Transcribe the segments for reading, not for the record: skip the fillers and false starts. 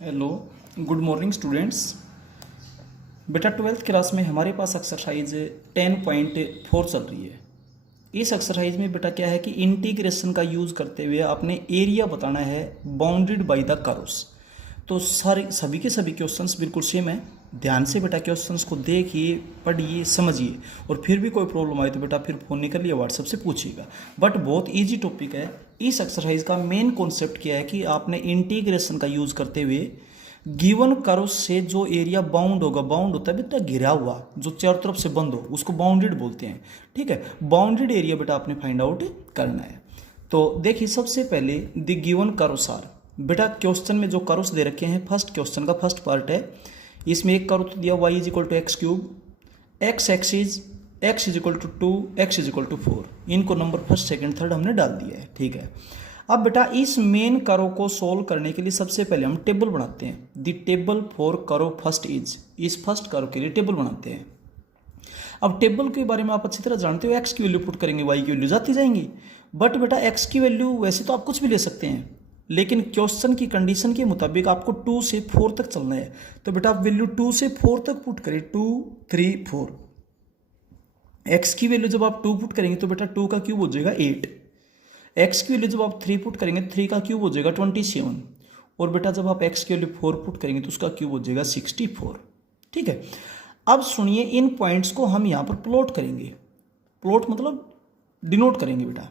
Hello, good morning students. बेटा 12th class में हमारे पास एक्सरसाइज 10.4 चल रही है। इस एक्सरसाइज में बेटा क्या है कि इंटीग्रेशन का यूज़ करते हुए आपने एरिया बताना है बाउंडेड बाय द कर्व्स। तो सारे सभी के सभी क्वेश्चंस बिल्कुल सेम है। ध्यान से बेटा क्वेश्चंस को देखिए, पढ़िए, समझिए, और फिर भी कोई प्रॉब्लम आए तो बेटा फिर फ़ोन निकलिए, व्हाट्सएप से पूछिएगा। बट बहुत इजी टॉपिक है। इस एक्सरसाइज का मेन कॉन्सेप्ट क्या है कि आपने इंटीग्रेशन का यूज़ करते हुए गिवन कर्व से जो एरिया बाउंड होगा, बाउंड होता है बेटा घिरा हुआ, जो चारों तरफ से बंद हो, उसको बाउंडेड बोलते हैं। ठीक है, बाउंडेड एरिया बेटा आपने फाइंड आउट करना है। तो देखिए सबसे पहले द गिवन कर्व्स आर, बेटा क्वेश्चन में जो कर्व्स दे रखे हैं, फर्स्ट क्वेश्चन का फर्स्ट पार्ट है, इसमें एक कर्व तो दिया y is equal to x cube, x axis x is equal to 2, x is equal to 4। इनको नंबर फर्स्ट सेकंड थर्ड हमने डाल दिया है। ठीक है, अब बेटा इस मेन कर्व को सोल्व करने के लिए सबसे पहले हम टेबल बनाते हैं। The table for curve first is, इस फर्स्ट कर्व के लिए टेबल बनाते हैं। अब टेबल के बारे में आप अच्छी तरह जानते हो, एक्स की वैल्यू पुट करेंगे वाई की वैल्यू जाती जाएंगी। बट बेटा एक्स की वैल्यू वैसे तो आप कुछ भी ले सकते हैं, लेकिन क्वेश्चन की कंडीशन के मुताबिक आपको 2 से 4 तक चलना है। तो बेटा आप वैल्यू 2 से 4 तक पुट करें, 2, 3, 4। एक्स की वैल्यू जब आप 2 पुट करेंगे तो बेटा 2 का क्यूब हो जाएगा 8। एक्स की वैल्यू जब आप 3 पुट करेंगे, 3 का क्यूब हो जाएगा 27। और बेटा जब आप एक्स की वैल्यू 4 पुट करेंगे तो उसका क्यूब हो जाएगा 64। ठीक है, अब सुनिए, इन पॉइंट्स को हम यहाँ पर प्लॉट करेंगे। प्लॉट मतलब डिनोट करेंगे बेटा।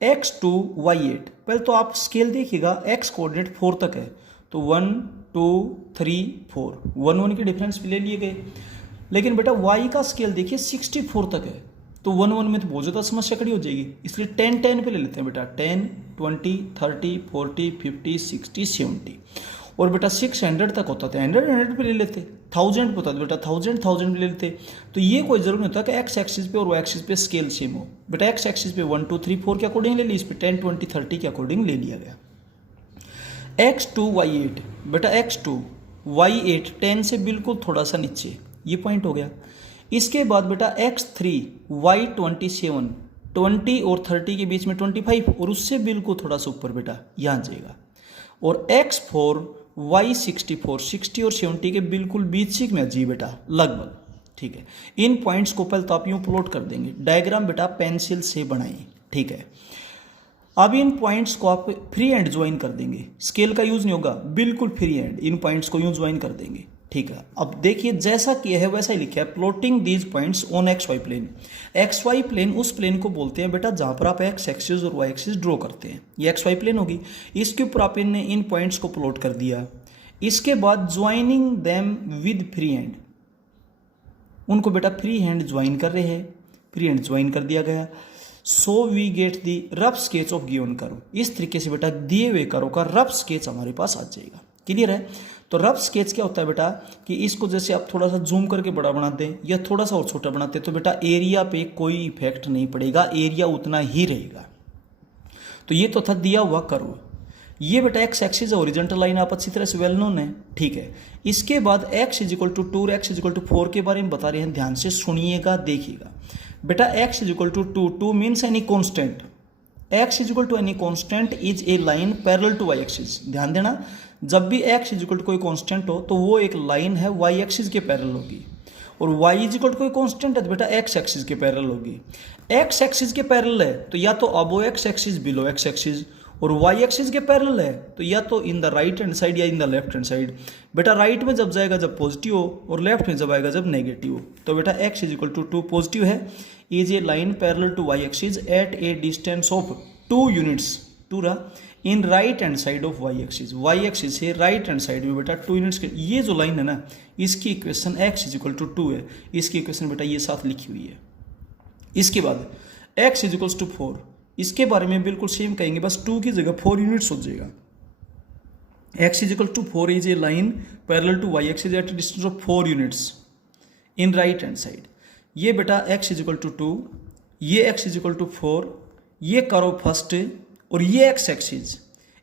x2 y8, पहले तो आप स्केल देखिएगा, x कोऑर्डिनेट 4 तक है, तो 1 2 3 4, 1 1 के डिफरेंस भी ले लिए गए। लेकिन बेटा y का स्केल देखिए 64 तक है, तो 1 1 में तो बहुत ज़्यादा समस्या खड़ी हो जाएगी, इसलिए 10 10 पे ले लेते हैं बेटा। 10 20 30 40 50 60 70। और बेटा 600 तक होता था, 100 पे ले लेते। 1000 पे होता था बेटा, 1000 पे ले लेते। तो ये कोई जरूर नहीं होता कि एक्स एक्सिस पे और वाई एक्सिस पे स्केल सेम हो। बेटा एक्स एक्सिस पे 1 2 3 4 के अकॉर्डिंग ले ली, इस पे 10 20 30 के अकॉर्डिंग ले लिया गया। x2 y8, बेटा x2 y8 10 से बिल्कुल थोड़ा सा नीचे, ये पॉइंट हो गया। इसके बाद बेटा x3 y27, 20 और 30 के बीच में 25, और उससे बिल्कुल थोड़ा सा ऊपर बेटा यहाँ जाएगा। और x4 y64, 60 और 70 के बिल्कुल बीच में जी बेटा, लगभग। ठीक है, इन पॉइंट्स को पहले तो आप यूँ प्लॉट कर देंगे। डायग्राम बेटा पेंसिल से बनाइए। ठीक है, अब इन पॉइंट्स को आप फ्री हैंड ज्वाइन कर देंगे, स्केल का यूज नहीं होगा, बिल्कुल फ्री हैंड इन पॉइंट्स को यूं ज्वाइन कर देंगे। ठीक है, अब देखिए जैसा किया है वैसा ही लिखा है, plotting these points on x y plane. X y plane उस प्लेन को बोलते हैं बेटा जहां पर आप एक्स एक्सिस और वाई एक्सिस ड्रॉ करते हैं, ये एक्स वाई प्लेन होगी। इसके ऊपर आप इनने इन पॉइंट्स को प्लॉट कर दिया। इसके बाद joining them with free hand, उनको बेटा फ्री हैंड ज्वाइन कर रहे हैं, फ्री हैंड ज्वाइन कर दिया गया। So we get the rough sketch of given curve. इस तरीके से बेटा दिए हुए कर्व का रफ स्केच हमारे पास आ जाएगा। क्लियर है? तो रफ स्केच क्या होता है बेटा कि इसको जैसे आप थोड़ा सा जूम करके बड़ा बनाते हैं या थोड़ा सा और छोटा बनाते हैं तो बेटा एरिया पे कोई इफेक्ट नहीं पड़ेगा, एरिया उतना ही रहेगा। तो ये तो था दिया हुआ कर्व। ये बेटा एक्स एक्सिस ओरिजेंटल लाइन आप अच्छी तरह से वेल नोन है। ठीक है, इसके बाद x इज इक्वल टू 2 और x इज इक्वल टू 4 के बारे में बता रहे हैं, ध्यान से सुनिएगा, देखिएगा। बेटा x is equal to 2, 2 means any constant. x is equal to any constant is a line parallel to y axis. ध्यान देना, जब भी x इज इक्वल टू कोई कॉन्स्टेंट हो तो वो एक लाइन है y एक्सिस के पैरेलल होगी, और y इज इक्वल टू कोई कॉन्स्टेंट है तो बेटा x एक्सिस के पैरेलल होगी। x एक्सिस के पैरेलल है तो या तो above x axis below x axis, और y एक्सिस के पैरेलल है तो या तो in the right hand side या in the left hand side. बेटा राइट में जब जाएगा जब पॉजिटिव हो, और लेफ्ट में जब आएगा जब नेगेटिव हो। तो बेटा x is equal to 2 positive है, is a line parallel to y axis at a distance of 2 units, 2 रहा, in right hand side of y axis. y axis से राइट हैंड साइड में बेटा 2 यूनिट्स के, ये जो लाइन है ना, इसकी equation x is equal to 2 है, इसकी इक्वेशन बेटा ये साथ लिखी हुई है। इसके बाद x इज इक्वल टू 4, इसके बारे में बिल्कुल सेम कहेंगे, बस 2 की जगह 4 यूनिट्स हो जाएगा। x is equal to 4 is a line parallel to y axis at distance of 4 units in right hand side. ये बेटा x इज इक्वल टू 2, ये x इज इक्वल टू 4, ये कर्व फर्स्ट और ये x एक्सिस,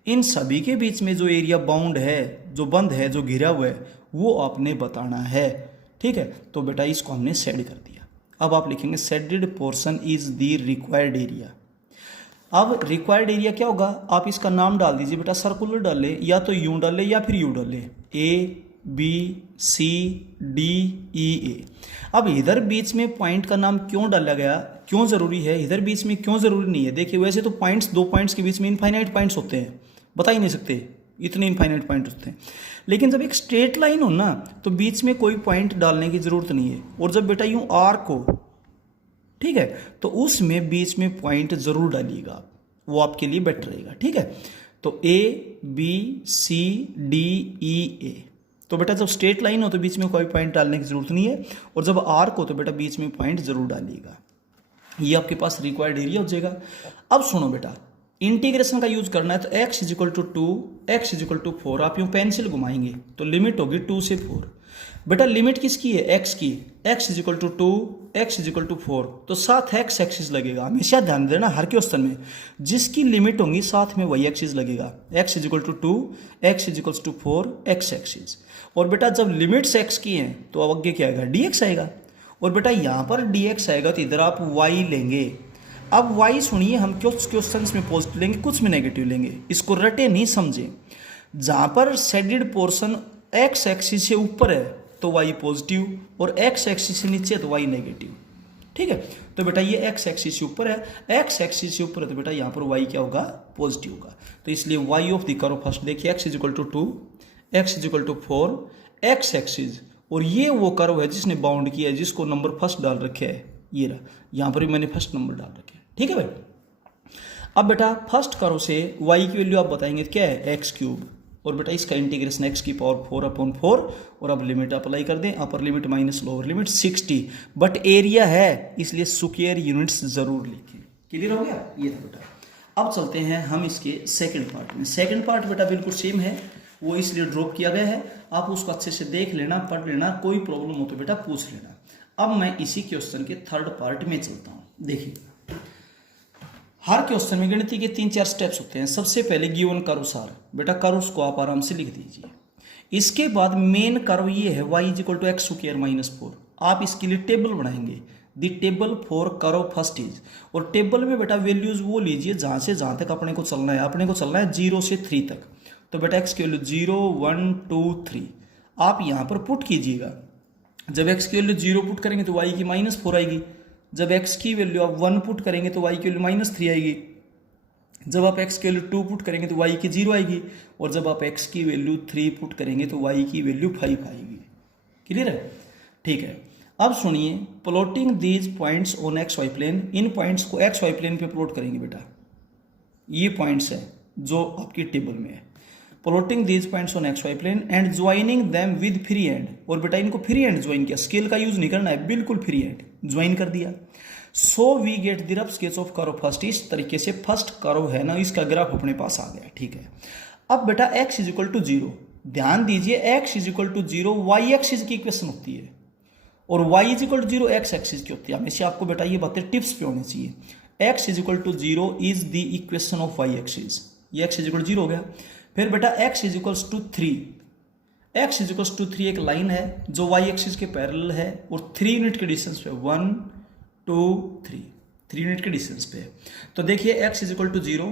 इन सभी के बीच में जो एरिया बाउंड है, जो बंद है, जो घिरा हुआ है, वो आपने बताना है। ठीक है, तो बेटा इसको हमने सेड कर दिया। अब आप लिखेंगे shaded portion is the required area. अब रिक्वायर्ड एरिया क्या होगा, आप इसका नाम डाल दीजिए बेटा, सर्कुलर डाले या तो यूं डाले या फिर यू डाले। A B C D E A. अब इधर बीच में पॉइंट का नाम क्यों डाला गया, क्यों ज़रूरी है, इधर बीच में क्यों ज़रूरी नहीं है? देखिए वैसे तो पॉइंट्स, दो पॉइंट्स के बीच में इनफाइनाइट पॉइंट्स होते हैं, बता ही नहीं सकते इतने इनफाइनाइट पॉइंट होते हैं। लेकिन जब एक स्ट्रेट लाइन हो ना तो बीच में कोई पॉइंट डालने की ज़रूरत नहीं है। और जब बेटा यूँ आर्क हो, ठीक है, तो उसमें बीच में पॉइंट ज़रूर डालिएगा, वो आपके लिए बेटर रहेगा। ठीक है, तो ए बी सी डी ई ए। तो बेटा जब स्ट्रेट लाइन हो तो बीच में कोई पॉइंट डालने की जरूरत नहीं है, और जब आर्क हो तो बेटा बीच में पॉइंट जरूर डालिएगा। ये आपके पास रिक्वायर्ड एरिया हो जाएगा। अब सुनो बेटा, इंटीग्रेशन का यूज करना है तो x is equal to 2, x is equal to 4, आप यूँ पेंसिल घुमाएंगे तो लिमिट होगी 2 से 4। बेटा लिमिट किसकी है? x की। x is equal to 2, x is equal to 4, तो साथ x एक्सिस लगेगा। हमेशा ध्यान देना हर क्वेश्चन में जिसकी लिमिट होंगी साथ में वही एक्सिस लगेगा। x is equal to 2, x is equal to 4, x axis. और बेटा जब लिमिट्स x की हैं तो अब आगे क्या आएगा? dx आएगा। और बेटा यहाँ पर dx आएगा तो इधर आप y लेंगे। अब y सुनिए, हम कुछ क्वेश्चन में पॉजिटिव लेंगे, कुछ में नेगेटिव लेंगे, इसको रटे नहीं समझे। जहाँ पर शेडेड पोर्शन x एक्सिस से ऊपर है तो y पॉजिटिव, और x एक्सिस से नीचे है तो y नेगेटिव। ठीक है, तो बेटा ये x एक्सिस से ऊपर है, x एक्सिस से ऊपर है तो बेटा यहाँ पर y क्या होगा? पॉजिटिव होगा। तो इसलिए y of the curve first देखिए, x is equal to 2, x is equal to 4, x axis, और ये वो कर्व है जिसने बाउंड किया है, जिसको नंबर फर्स्ट डाल रखे है, ये रहा, यहाँ पर भी मैंने फर्स्ट नंबर डाल रखे हैं। ठीक है भाई, अब बेटा फर्स्ट कर्व से y की वैल्यू आप बताएंगे क्या है? एक्स क्यूब, और बेटा इसका इंटीग्रेशन x की पावर 4/4, और अब लिमिट अप्लाई कर दें, upper limit minus lower limit 60, but area है इसलिए स्क्वायर यूनिट्स जरूर लिखें। क्लियर हो गया? ये था बेटा। अब चलते हैं हम इसके सेकंड पार्ट में। सेकंड पार्ट बेटा बिल्कुल सेम है, वो इसलिए ड्रॉप किया गया है, आप उसको अच्छे से देख लेना, पढ़ लेना, कोई प्रॉब्लम हो तो बेटा पूछ लेना। अब मैं इसी क्वेश्चन के थर्ड पार्ट में चलता हूँ। देखिए हर क्वेश्चन में गणित के 3-4 स्टेप्स होते हैं। सबसे पहले गिवन कर्व सार, बेटा कर्व्स को आप आराम से लिख दीजिए। इसके बाद मेन कर्व ये है y is equal to x square minus 4, आप इसके लिए टेबल बनाएंगे, the table for curve first is, और टेबल में बेटा वैल्यूज वो लीजिए जहाँ से जहाँ तक अपने को चलना है। अपने को चलना है 0 से 3 तक, तो बेटा x की वैल्यू 0, 1, 2, 3 आप यहाँ पर पुट कीजिएगा। जब x की वैल्यू 0 पुट करेंगे तो y की -4 आएगी, जब x की वैल्यू आप 1 पुट करेंगे तो y की वैल्यू -3 आएगी, जब आप x की वैल्यू 2 पुट करेंगे तो y की 0 आएगी, और जब आप x की वैल्यू 3 पुट करेंगे तो y की वैल्यू 5 आएगी। क्लियर है? ठीक है, अब सुनिए, plotting these points on x y plane, इन पॉइंट्स को एक्स वाई प्लेन पे प्लॉट करेंगे बेटा। ये पॉइंट्स है जो आपकी टेबल में है। Plotting these points on x y plane and joining them with free hand, और बेटा इनको फ्री हैंड ज्वाइन किया, स्केल का यूज नहीं करना है, बिल्कुल फ्री हैंड ज्वाइन कर दिया। So we get the rough sketch of curve first, इस तरीके से फर्स्ट कर्व है ना, इसका ग्राफ अपने पास आ गया। ठीक है, अब बेटा x इजिकल टू 0, ध्यान दीजिए x is equal to 0 y axis की इक्वेशन होती है, और y is equal to 0 x axis की होती है। हमेशा आपको बेटा ये बातें टिप्स पे होनी चाहिए। x is equal to 0 is the equation of y axis, ये x इजिकल 0 हो गया। फिर बेटा x is equals to 3, x is equals to 3 एक लाइन है जो y एक्सिस के पैरेलल है, और 3 यूनिट के डिस्टेंस पे, 1 2 3 यूनिट के डिस्टेंस पे है। तो देखिए x is equal to 0,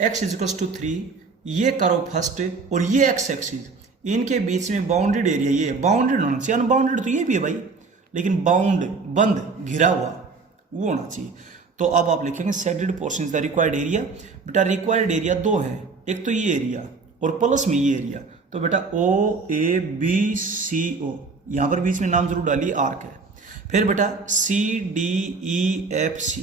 x is equals to 3, ये कर्व फर्स्ट और ये x एक्सिस, इनके बीच में बाउंडेड एरिया, ये बाउंडेड होना चाहिए, अनबाउंडेड तो ये भी है भाई, लेकिन बाउंड, बंद, घिरा हुआ वो होना चाहिए। तो अब आप लिखेंगे shaded portion is the required area. बेटा रिक्वायर्ड एरिया 2 है, एक तो ये एरिया और प्लस में ये एरिया, तो बेटा OABCO, यहाँ पर बीच में नाम जरूर डालिए, आर्क है। फिर बेटा CDEFC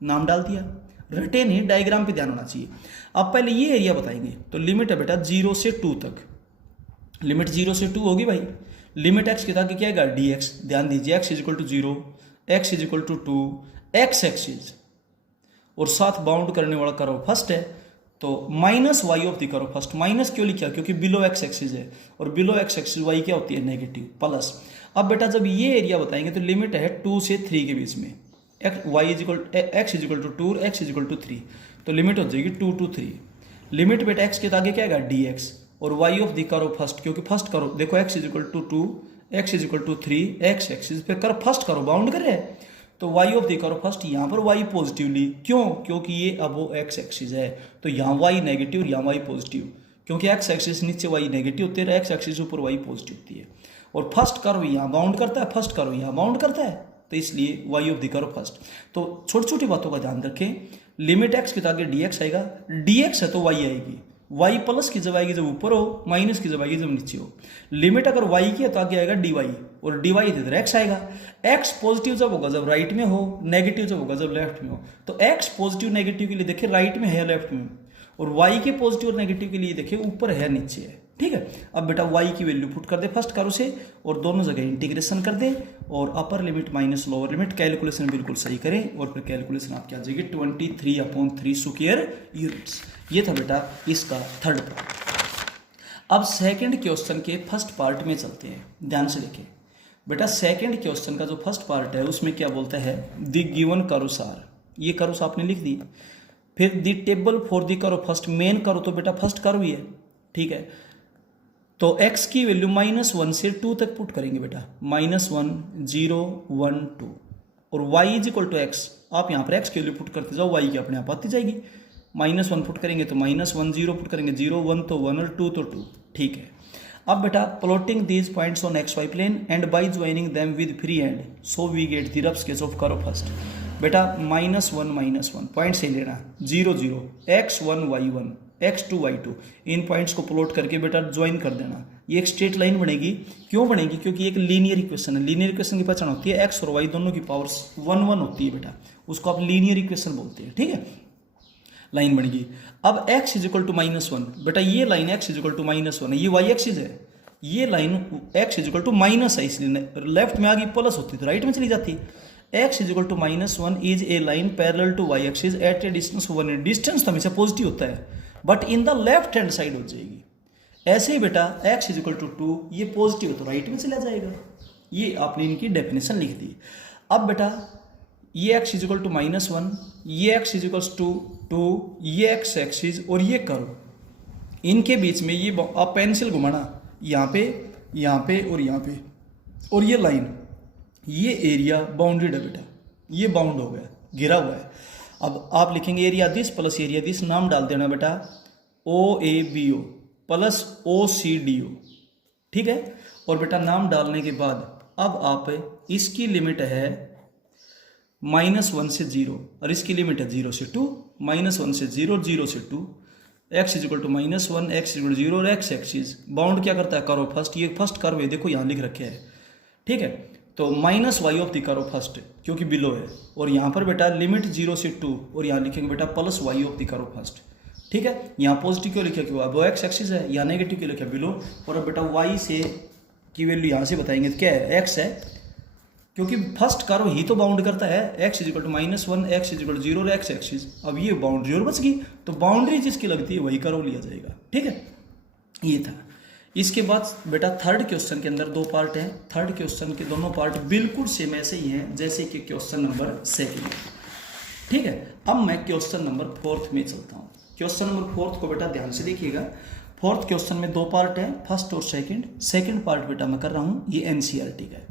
नाम डाल दिया, रटे नहीं, डायग्राम पे ध्यान होना चाहिए। अब पहले ये एरिया बताएंगे, तो लिमिट है बेटा 0 से 2 तक, लिमिट 0 से 2 होगी भाई, लिमिट x के ताकि क्या आएगा? dx, ध्यान दीजिए x is equal to 0, x is equal to 2, x axis, और साथ बाउंड करने वाला कर्व फर्स्ट है, तो minus y of the curve first. Minus क्यों लिखा? क्योंकि बिलो x एक्सिस है, और बिलो x एक्सिस y क्या होती है? Negative, plus. अब बेटा जब ये एरिया बताएंगे तो लिमिट है 2 से 3 के बीच में, x इजिकल टू 2 और x इजिकल टू 3, तो लिमिट हो जाएगी 2 to 3। लिमिट बेटा x के आगे क्या आएगा? dx, और y of the curve first, क्योंकि फर्स्ट कर्व देखो x is equal to 2, x is equal to 3, x axis पे कर्व फर्स्ट कर्व बाउंड कर रहे हैं, तो y of the curve first, यहाँ पर y पॉजिटिवली, क्यों? क्योंकि ये अब वो x एक्सिस है, तो यहाँ y नेगेटिव, यहाँ y पॉजिटिव, क्योंकि एक्स एक्सिस नीचे वाई नेगेटिव होती है, एक्स एक्सिस ऊपर वाई पॉजिटिव होती है। और फर्स्ट कर्व यहाँ बाउंड करता है, फर्स्ट कर्व यहाँ बाउंड करता है, तो इसलिए y of the curve first. तो छोटी छोटी बातों का ध्यान रखें। लिमिट एक्स के तो आगे डी एक्स आएगा, डी एक्स है तो वाई आएगी, वाई प्लस की जब आएगी जब ऊपर हो, माइनस की जब आएगी जब नीचे हो। लिमिट अगर वाई की है तो आगे आएगा डी वाई, और डी वाई इधर एक्स आएगा। एक्स पॉजिटिव जब होगा जब राइट में हो, नेगेटिव जब होगा जब लेफ्ट में हो। तो एक्स पॉजिटिव नेगेटिव के लिए देखिए राइट में है लेफ्ट में, और वाई के पॉजिटिव और नेगेटिव के लिए देखिए ऊपर है नीचे है। ठीक है, अब बेटा वाई की वैल्यू पुट कर दे फर्स्ट कर्व से, और दोनों जगह इंटीग्रेशन कर दे, और upper limit minus lower limit, calculation बिल्कुल सही करें, और फिर कैलकुलेशन आपकी आ जाएगी 23/3 स्क्वायर यूनिट्स। ये था बेटा इसका थर्ड पार्ट। अब सेकंड क्वेश्चन के फर्स्ट पार्ट में चलते हैं, ध्यान से देखें बेटा। सेकंड क्वेश्चन का जो फर्स्ट पार्ट है उसमें क्या बोलता है, द गिवन कर्व्स आर, ये कर्व्स आपने लिख दी। फिर the table for the curve first, main curve तो बेटा फर्स्ट कर्व ही है। ठीक है, तो x की वैल्यू -1 से 2 तक पुट करेंगे बेटा, -1 0 1 2, और y is equal to x. आप यहाँ पर x की वैल्यू पुट करते जाओ, y की अपने आप आती जाएगी। -1 पुट करेंगे तो -1, 0 पुट करेंगे 0, 1 तो 1 और 2 तो 2। ठीक है, अब बेटा plotting these points on x y plane and by joining them with free hand so we get the rough sketch of curve first. बेटा -1 पॉइंट से लेना, 0 0 x1 y1 x2 y2, इन पॉइंट्स को प्लॉट करके बेटा ज्वाइन कर देना। ये एक स्ट्रेट लाइन बनेगी। क्यों बनेगी? क्योंकि एक लीनियर इक्वेशन है। लीनियर इक्वेशन की पहचान होती है एक्स और वाई दोनों की पावर्स 1 1 होती है बेटा, उसको आप लीनियर इक्वेशन बोलते हैं। ठीक है, लाइन बनेगी। अब x इज इक्वल टू -1, बेटा ये line x is equal to -1 है, ये y एक्सिस है, ये line x is equal to minus है, इसलिए लेफ्ट में आ गई प्लस होती तो राइट में चली जाती। x is equal to -1 is a line parallel to y axis at a distance 1। Distance तो हमेशा पॉजिटिव होता है, but in the left hand side हो जाएगी। ऐसे ही बेटा x इज इक्वल टू 2, ये पॉजिटिव है तो राइट में चला जाएगा। ये आपने इनकी डेफिनेशन लिख दी। अब बेटा ये x इज इक्वल टू -1, ये x इज इक्वल टू 2, ये x एक्सिस और ये कर्व, इनके बीच में ये आप पेंसिल घुमाना, यहाँ पे और यहाँ पे, और ये लाइन, ये एरिया बाउंडेड है बेटा, ये बाउंड हो गया, घिरा हुआ है। अब आप लिखेंगे area this plus area this, नाम डाल देना बेटा OABO प्लस OCDO। ठीक है, और बेटा नाम डालने के बाद अब आप इसकी लिमिट है -1 से 0 और इसकी लिमिट है 0 से 2, -1 से 0, 0 से 2, x is equal to -1, x is equal to 0, और x एक्सिस बाउंड क्या करता है? Curve first. ये फर्स्ट कर्व है, देखो यहाँ लिख रखे है। ठीक है, तो -y of the curve first क्योंकि बिलो है, और यहाँ पर बेटा लिमिट 0 से 2, और यहाँ लिखेंगे बेटा plus y of the curve first. ठीक है, यहाँ पॉजिटिव क्यों लिखा? क्यों? अब x एक्सिस है, यहाँ नेगेटिव क्यों लिखा? बिलो। और अब बेटा y से की वैल्यू यहाँ से बताएंगे तो क्या है? x है, क्योंकि फर्स्ट कर्व ही तो बाउंड करता है। x is equal to -1, x is equal to 0 और x एक्सिस। अब ये बाउंड्री और बच गई, तो बाउंड्री जिसकी लगती है वही कर्व लिया जाएगा। ठीक है, ये था। इसके बाद बेटा थर्ड क्वेश्चन के अंदर 2 पार्ट हैं। थर्ड क्वेश्चन के दोनों पार्ट बिल्कुल सेम ऐसे ही हैं जैसे कि क्वेश्चन नंबर 2। ठीक है, अब मैं क्वेश्चन नंबर 4 में चलता हूँ। क्वेश्चन नंबर 4 को बेटा ध्यान से देखिएगा। 4th क्वेश्चन में 2 पार्ट हैं, फर्स्ट और सेकंड पार्ट बेटा मैं कर रहा हूँ, ये NCERT का है।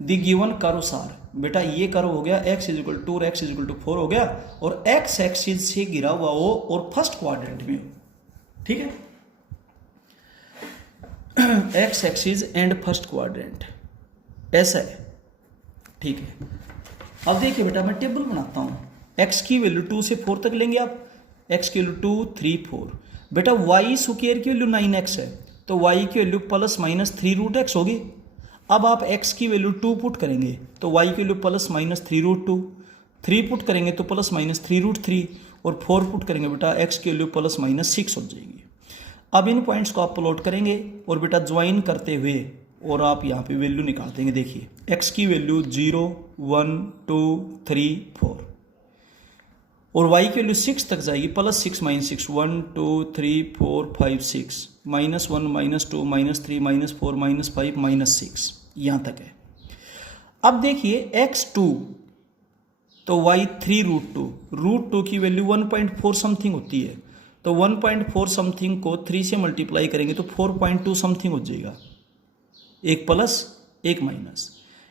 द गिवन कर्व्स आर, बेटा ये कर्व हो गया x इज इक्वल टू और x इज इक्वल टू 4 हो गया, और x एक्सिस से गिरा हुआ हो और फर्स्ट क्वाड्रेंट में हो। ठीक है, x axis and first quadrant ऐसा है। ठीक है, अब देखिए बेटा मैं टेबल बनाता हूँ। x की वैल्यू 2 से 4 तक लेंगे आप, x की वैल्यू 2 3 4। बेटा y स्क्वायर की वैल्यू 9x है, तो y की वैल्यू ±3√x होगी। अब आप x की वैल्यू 2 पुट करेंगे तो y की वैल्यू ±3√2, 3 पुट करेंगे तो ±3√3, और 4 पुट करेंगे बेटा x की वैल्यू ±6 हो जाएगी। अब इन पॉइंट्स को आप प्लॉट करेंगे और बेटा ज्वाइन करते हुए, और आप यहाँ पे वैल्यू निकाल देंगे। देखिए x की वैल्यू 0 1 2 3 4, और y की वैल्यू 6 तक जाएगी, +6 -6 1 2 3 4 5 6, -1 -2 -3 -4 -5 -6, यहाँ तक है। अब देखिए x2 तो y 3√2 की वैल्यू 1.4 समथिंग होती है, तो 1.4 समथिंग को 3 से मल्टीप्लाई करेंगे तो 4.2 समथिंग हो जाएगा, एक प्लस एक माइनस।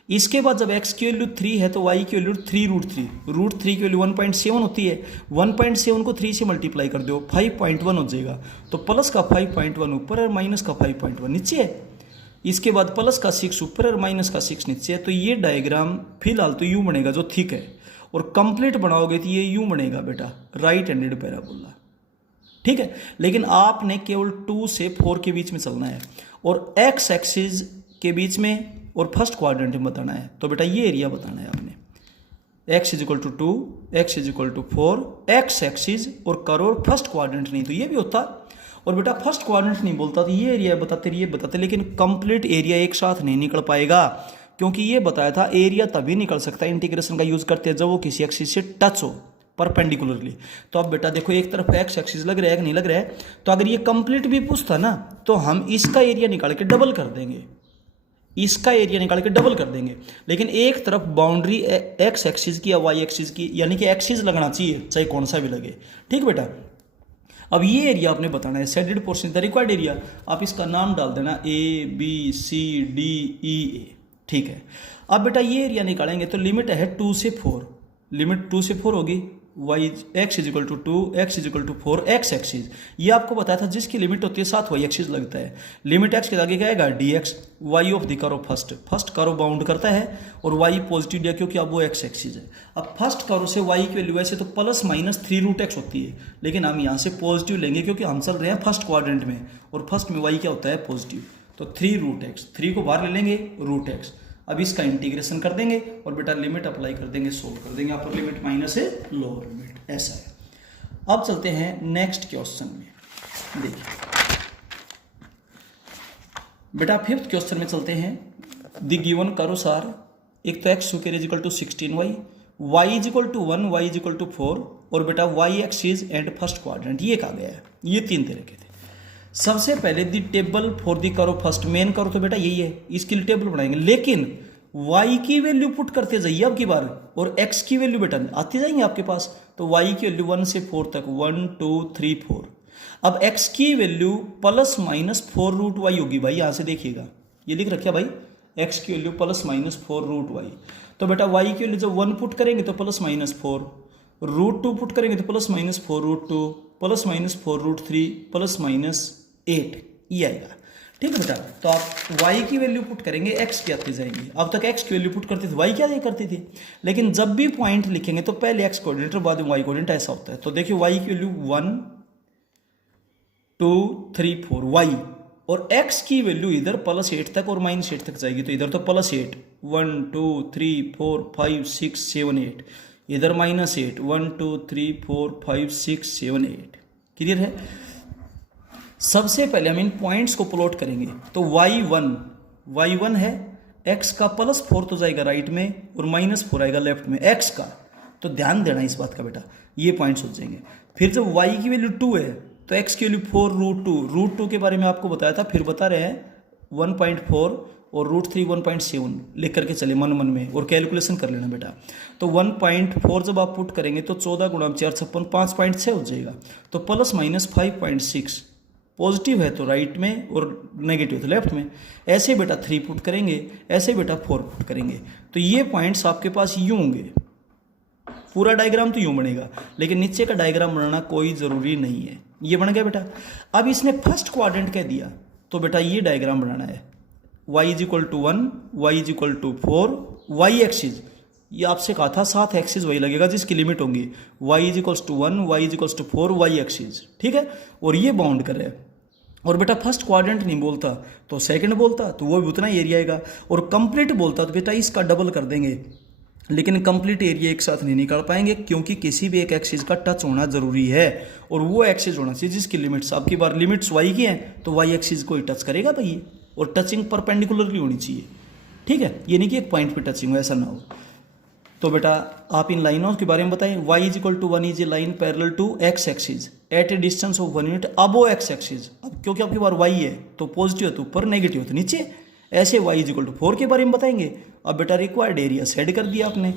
इसके बाद जब x की वैल्यू 3 है तो y की वैल्यू 3√3, √3 की वैल्यू 1.7 होती है। 1.7 को 3 से मल्टीप्लाई कर दो 5.1 हो जाएगा। तो प्लस का 5.1 ऊपर और माइनस का 5.1 नीचे है। इसके बाद प्लस का 6 ऊपर और माइनस का 6 नीचे है। तो ये डायग्राम फिलहाल तो यूँ बनेगा जो थिक है, और कंप्लीट बनाओगे तो ये यूँ बनेगा बेटा, राइट हैंडेड पैराबोला। ठीक है, लेकिन आपने केवल 2 से 4 के बीच में चलना है और एक्स एक्सिस के बीच में और फर्स्ट क्वाड्रेंट में बताना है। तो बेटा ये एरिया बताना है आपने, x is equal to 2, x is equal to 4, x axis और करो फर्स्ट क्वाड्रेंट नहीं तो ये भी होता। और बेटा फर्स्ट क्वाड्रेंट नहीं बोलता तो ये एरिया बताते, लेकिन कंप्लीट एरिया एक साथ नहीं निकल पाएगा, क्योंकि ये बताया था एरिया तभी निकल सकता है इंटीग्रेशन का यूज करते हैं जब वो किसी एक्सिस से टच हो परपेंडिकुलरली। तो अब बेटा देखो एक तरफ एक्स एक्सिस लग रहा है कि नहीं लग रहा है, तो अगर ये कंप्लीट भी पूछता ना तो हम इसका एरिया निकाल के डबल कर देंगे, इसका एरिया निकाल के डबल कर देंगे। लेकिन एक तरफ बाउंड्री एक्स एक्सिस की या वाई एक्सिस की, यानी कि एक्सिस लगना चाहिए चाहे कौन सा भी लगे। ठीक बेटा, अब ये एरिया आपने बताना है, shaded portion the required area. आप इसका नाम डाल देना ABCDEA। ठीक है, अब बेटा ये एरिया निकालेंगे तो लिमिट है 2 से 4, लिमिट 2 से 4 होगी। Y x is equal to 2, x is equal to 4, x axis ये आपको बताया था जिसकी लिमिट होती है 7 वाई एक्सिस लगता है। लिमिट एक्स के आगे क्या आएगा dx, y of the curve first curve bound करता है और वाई पॉजिटिव दिया क्योंकि अब वो एक्स एक्सिस है। अब फर्स्ट कर्व से वाई की वैल्यू वैसे तो प्लस माइनस 3√x होती है, लेकिन हम यहाँ से पॉजिटिव लेंगे क्योंकि हम चल रहे हैं फर्स्ट क्वाड्रेंट में और फर्स्ट में वाई क्या होता है पॉजिटिव। तो 3√x, 3 को बाहर ले लेंगे √x। अब इसका इंटीग्रेशन कर देंगे और बेटा लिमिट अप्लाई कर देंगे, सोल्व कर देंगे। अपर लिमिट माइनस है लोअर लिमिट, ऐसा है। अब चलते हैं नेक्स्ट क्वेश्चन में। देखिए बेटा फिफ्थ क्वेश्चन में चलते हैं। द गिवन करो सार, एक तो x square is equal to 16y, y is equal to 1, y is equal to 4 और बेटा y axis and first quadrant ये कहा गया है। ये 3 तरह के थे। सबसे पहले दी टेबल फॉर दी करो फर्स्ट, मेन करो तो बेटा यही है, इसके लिए टेबल बनाएंगे, लेकिन y की वैल्यू पुट करते जाइए अब की बार और x की वैल्यू बेटा आती जाएंगे आपके पास। तो y की वैल्यू 1 से 4 तक 1 2 3 4। अब x की वैल्यू प्लस माइनस 4√y होगी भाई, यहां से देखिएगा ये लिख रखा भाई, x की वैल्यू प्लस माइनस 4√y। तो बेटा y की वैल्यू जब 1 पुट करेंगे तो प्लस माइनस 4, √2 पुट करेंगे तो plus minus 4√2, plus minus 4√3, plus minus 8 ये आएगा। ठीक है बेटा, तो आप y की वैल्यू पुट करेंगे x की आती जाएंगी। अब तक x की वैल्यू पुट करते थे, y क्या करती थी, लेकिन जब भी पॉइंट लिखेंगे तो पहले x कोऑर्डिनेट और बाद में y कोऑर्डिनेट, ऐसा होता है। तो देखिए y की वैल्यू 1 2 3 4 y और x की वैल्यू इधर प्लस 8 तक और माइनस 8 तक जाएगी, तो इधर तो प्लस 8 1 2 3 4 5 6 7 8, इधर माइनस 8 1 2 3 4 5 6 7 8। क्लियर है। सबसे पहले हम इन पॉइंट्स को प्लॉट करेंगे। तो y1 है, x का प्लस 4 तो जाएगा राइट में और माइनस 4 आएगा लेफ्ट में x का। तो ध्यान देना इस बात का बेटा, ये पॉइंट्स हो जाएंगे। फिर जब y की वैल्यू 2 है तो x की वैल्यू 4√2, √2 के बारे में आपको बताया था, फिर बता रहे हैं 1.4 और √3 1.7 लिख करके चले मन में और कैलकुलेशन कर लेना बेटा। तो 1.4 जब आप पुट करेंगे तो 14 गुणा 4 56 5.6 हो जाएगा। तो प्लस माइनस 5.6, पॉजिटिव है तो राइट में और नेगेटिव तो लेफ्ट में। ऐसे बेटा 3 पुट करेंगे, ऐसे बेटा 4 पुट करेंगे। तो ये पॉइंट्स आपके पास यूं होंगे, पूरा डायग्राम तो यूं बनेगा, लेकिन नीचे का डायग्राम बनाना कोई ज़रूरी नहीं है। ये बन गया बेटा। अब इसने फर्स्ट क्वाड्रेंट कह दिया तो बेटा ये डायग्राम बनाना है, y is equal to 1, y is equal to 4, y axis ये आपसे कहा था 7 एक्सिस वही लगेगा जिसकी लिमिट होंगी, y is equals to 1, y is equals to 4, y axis. ठीक है, और ये बाउंड कर रहे हैं। और बेटा फर्स्ट क्वाड्रेंट नहीं बोलता तो सेकंड बोलता तो वो भी उतना ही एरिया आएगा, और कंप्लीट बोलता तो बेटा इसका डबल कर देंगे। लेकिन कंप्लीट एरिया एक साथ नहीं निकाल पाएंगे क्योंकि किसी भी एक एक्सिस का टच होना जरूरी है, और वो एक्सिस होना चाहिए जिसकी लिमिट्स, आपकी बार लिमिट्स y की हैं तो y एक्सिस को ही टच करेगा भाई, और टचिंग परपेंडिकुलरली होनी चाहिए। ठीक है, ये नहीं कि एक पॉइंट पे टचिंग हो, ऐसा ना हो। तो बेटा आप इन लाइनों के बारे में बताएं। y is equal to 1 is a line parallel to x axis at a distance of 1 unit above x axis. अब क्योंकि आपकी बार y है तो पॉजिटिव है तो ऊपर, नेगेटिव है तो नीचे। ऐसे y इज इक्वल टू 4 के बारे में बताएंगे। अब बेटा रिक्वायर्ड एरिया सेट कर दिया आपने।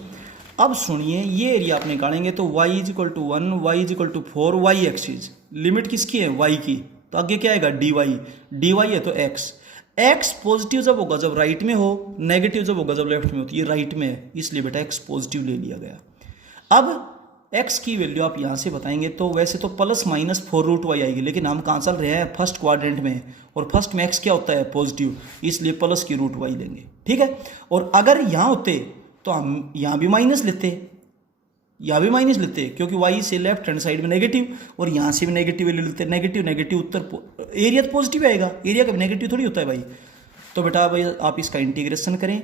अब सुनिए ये एरिया आप निकालेंगे तो y is equal to 1, y is equal to 4, y axis limit किसकी है y की, तो आगे क्या आएगा dy, dy है तो x, एक्स पॉजिटिव जब होगा जब राइट में हो, नेगेटिव जब होगा जब लेफ्ट में होती है, राइट में है, इसलिए बेटा एक्स पॉजिटिव ले लिया गया। अब एक्स की वैल्यू आप यहाँ से बताएंगे तो वैसे तो +-4√y आएगी, लेकिन हम कहाँ चल रहे हैं, फर्स्ट क्वाड्रेंट में, और फर्स्ट में एक्स क्या होता है, पॉजिटिव, इसलिए +√y लेंगे, ठीक है। और अगर यहाँ होते तो हम यहाँ भी माइनस लेते, यहाँ भी माइनस लेते, क्योंकि y से लेफ्ट हैंड साइड में नेगेटिव, और यहाँ से भी नेगेटिव वैल्यू लेते, नेगेटिव नेगेटिव उत्तर, एरिया तो पॉजिटिव आएगा, एरिया कभी नेगेटिव थोड़ी होता है भाई। तो बेटा भाई आप इसका इंटीग्रेशन करें,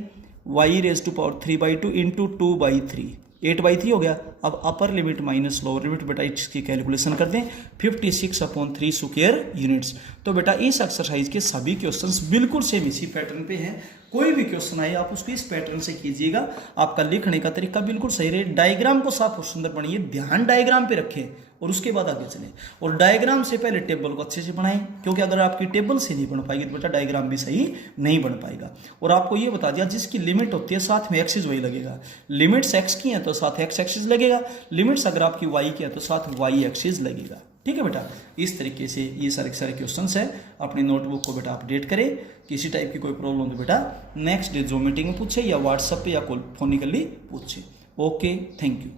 y⁻³ इंटू 2/3, 8/3 हो गया। अब upper limit minus lower limit, बेटा इसकी कैलकुलेशन कर दें, 56/3 स्क्वायर यूनिट्स। तो बेटा इस एक्सरसाइज के सभी क्वेश्चंस बिल्कुल सेम इसी पैटर्न पे हैं। कोई भी क्वेश्चन आए आप उसको इस पैटर्न से कीजिएगा, आपका लिखने का तरीका बिल्कुल सही रहे। डायग्राम को साफ और सुंदर बनाइए, ध्यान डायग्राम पे रखें और उसके बाद आगे चलें। और डायग्राम से पहले टेबल को अच्छे से बनाएं, क्योंकि अगर आपकी टेबल से नहीं बन पाएगी तो बेटा डायग्राम भी सही नहीं बन पाएगा। और आपको ये बता दिया, जिसकी लिमिट होती है साथ में एक्सिस वही लगेगा। लिमिट्स एक्स की हैं तो साथ एक्स एक्सिस लगेगा, लिमिट्स अगर आपकी वाई की है तो साथ वाई एक्सिस लगेगा, ठीक है बेटा। इस तरीके से ये सारे क्वेश्चंस है। अपनी नोटबुक को बेटा अपडेट करें। किसी टाइप की कोई प्रॉब्लम तो बेटा नेक्स्ट डे जो मीटिंग में पूछे, या व्हाट्सएप पे या कॉल फोनिकली पूछे। Okay, thank you.